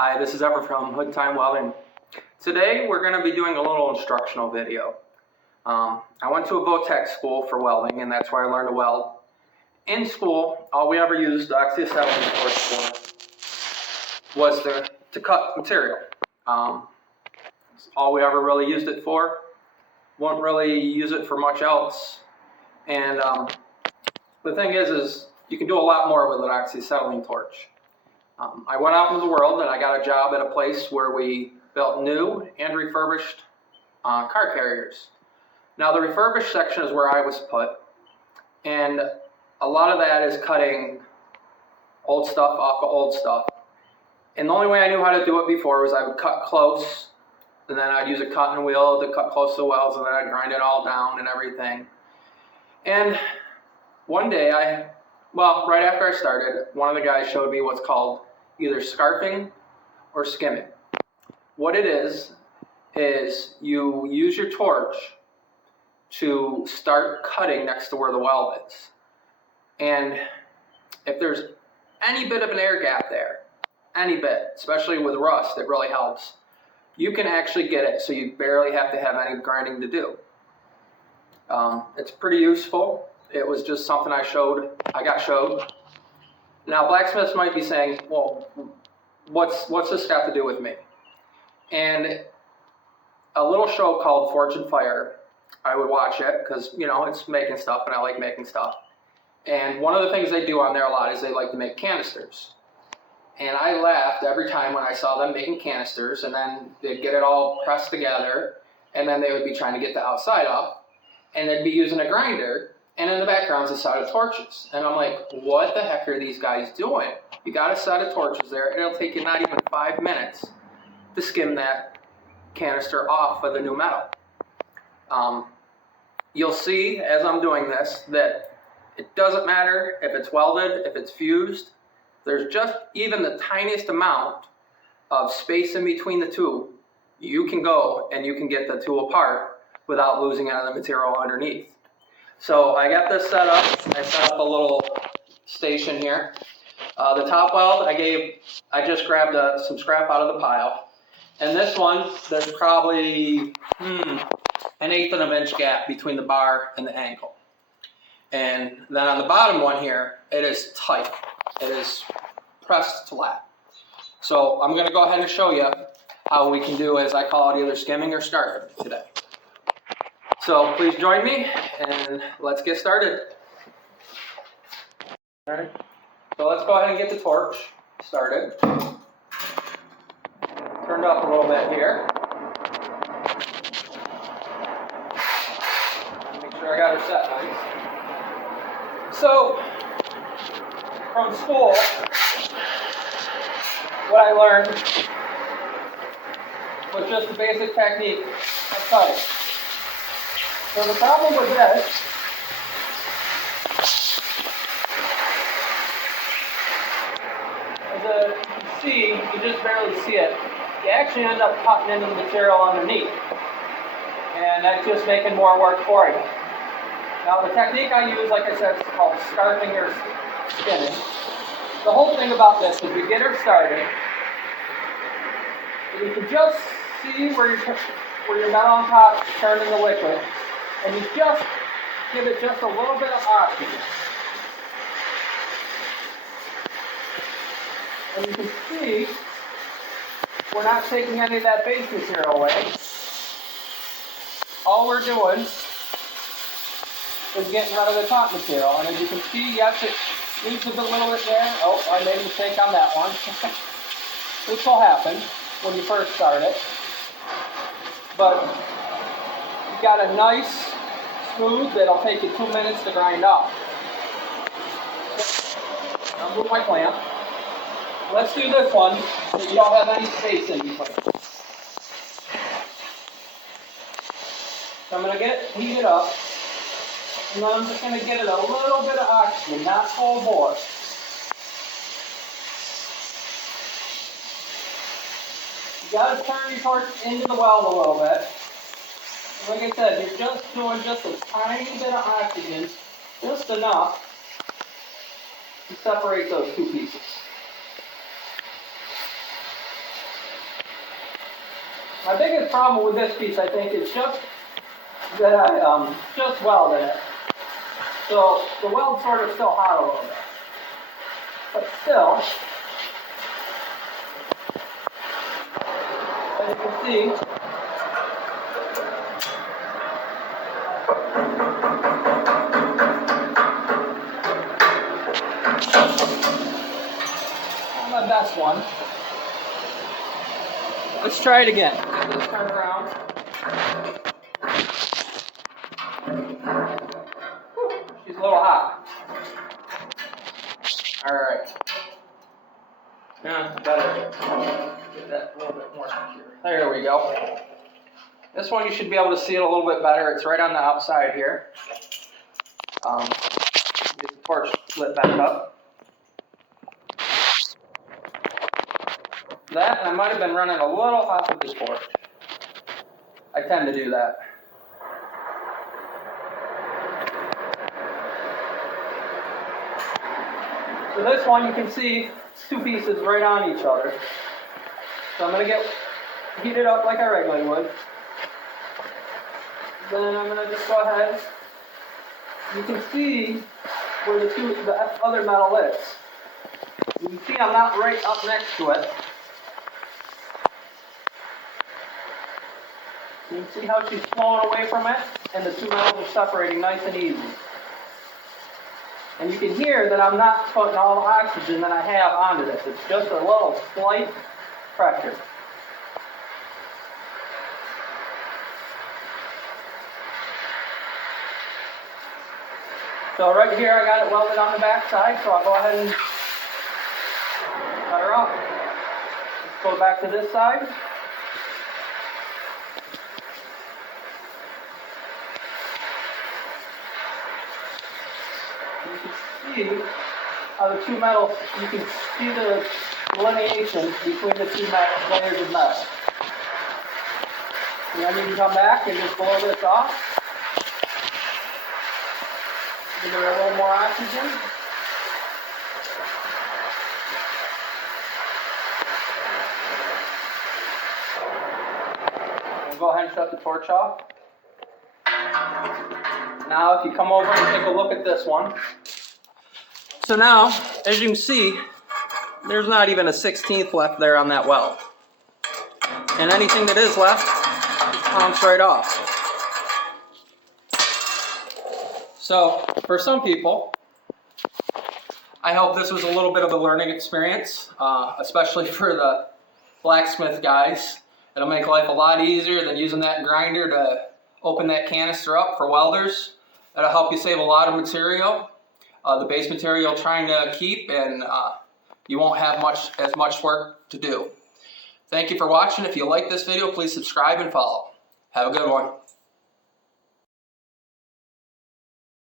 Hi, this is Ever from Hood Time Welding. Today we're going to be doing a little instructional video. I went to a Votech school for welding, and that's where I learned to weld. In school, all we ever used the Oxyacetylene torch for was to cut material. All we ever really used it for. Won't really use it for much else. And the thing is you can do a lot more with an oxyacetylene torch. I went out into the world and I got a job at a place where we built new and refurbished car carriers. Now the refurbished section is where I was put, and a lot of that is cutting old stuff off of old stuff. And the only way I knew how to do it before was I would cut close, and then I'd use a cutting wheel to cut close to the welds, and then I'd grind it all down and everything. And one day right after I started, one of the guys showed me what's called either scarfing or skimming. What it is you use your torch to start cutting next to where the weld is. And if there's any bit of an air gap there, any bit, especially with rust, it really helps. You can actually get it so you barely have to have any grinding to do. It's pretty useful. It was just something I got showed. Now blacksmiths might be saying, well, what's this got to do with me? And a little show called Forge and Fire, I would watch it because, it's making stuff and I like making stuff. And one of the things they do on there a lot is they like to make canisters. And I laughed every time when I saw them making canisters, and then they'd get it all pressed together, and then they would be trying to get the outside off, and they'd be using a grinder, and in the background is a set of torches. And I'm like, what the heck are these guys doing? You got a set of torches there, and it'll take you not even 5 minutes to skim that canister off of the new metal. You'll see as I'm doing this that it doesn't matter if it's welded, if it's fused. There's just even the tiniest amount of space in between the two. You can go and you can get the two apart without losing any of the material underneath. So I got this set up. I set up a little station here. The top weld, I just grabbed some scrap out of the pile. And this one, there's probably an 1/8 of an inch gap between the bar and the ankle. And then on the bottom one here, it is tight. It is pressed flat. So I'm going to go ahead and show you how we can do, as I call it, either skimming or scarfing today. So please join me and let's get started. All right. So let's go ahead and get the torch started. Turned up a little bit here. Make sure I got her set nice. So from school, what I learned was just the basic technique of cutting. So the problem with this is that you can see, you just barely see it, you actually end up cutting into the material underneath. And that's just making more work for you. Now the technique I use, like I said, is called scarfing or skimming. The whole thing about this is you get her started, and you can just see where your metal on top is turning the liquid, and you just give it just a little bit of oxygen. And you can see we're not taking any of that base material away. All we're doing is getting rid of the top material. And as you can see, yes, it needs a little bit there. Oh, I made a mistake on that one. This will happen when you first start it. But you got a nice smooth that'll take you 2 minutes to grind off. I'll move my clamp. Let's do this one so you don't have any space in between. So I'm going to get it heated up, and then I'm just going to give it a little bit of oxygen, not full bore. You got to turn your torch into the weld a little bit. Like I said, you're just doing just a tiny bit of oxygen, just enough to separate those two pieces. My biggest problem with this piece, I think, is just that I just welded it. So the weld's sort of still hot a little bit. But still, as you can see, not my best one. Let's try it again. Get this turned around. She's a little hot. Alright. Yeah, better. Get that a little bit more secure. There we go. This one you should be able to see it a little bit better. It's right on the outside here. Get the torch lit back up. That, and I might have been running a little hot with the torch. I tend to do that. So this one, you can see it's two pieces right on each other. So I'm going to heat it up like I regularly would. Then I'm going to just go ahead. You can see where the other metal is. You can see I'm not right up next to it. You can see how she's flowing away from it, and the two metals are separating nice and easy. And you can hear that I'm not putting all the oxygen that I have onto this. It's just a little slight pressure. So right here I got it welded on the back side, so I'll go ahead and cut her off. Let's go back to this side. You can see how the two metals, you can see the delineation between the two layers of metal. And then you can come back and just blow this off. Give her a little more oxygen. We'll go ahead and shut the torch off. Now if you come over and take a look at this one. So now, as you can see, there's not even a 1/16 left there on that weld. And anything that is left, just pounce right off. So, for some people, I hope this was a little bit of a learning experience, especially for the blacksmith guys. It'll make life a lot easier than using that grinder to open that canister up for welders. That'll help you save a lot of material, the base material you're trying to keep, and you won't have as much work to do. Thank you for watching. If you like this video, please subscribe and follow. Have a good one.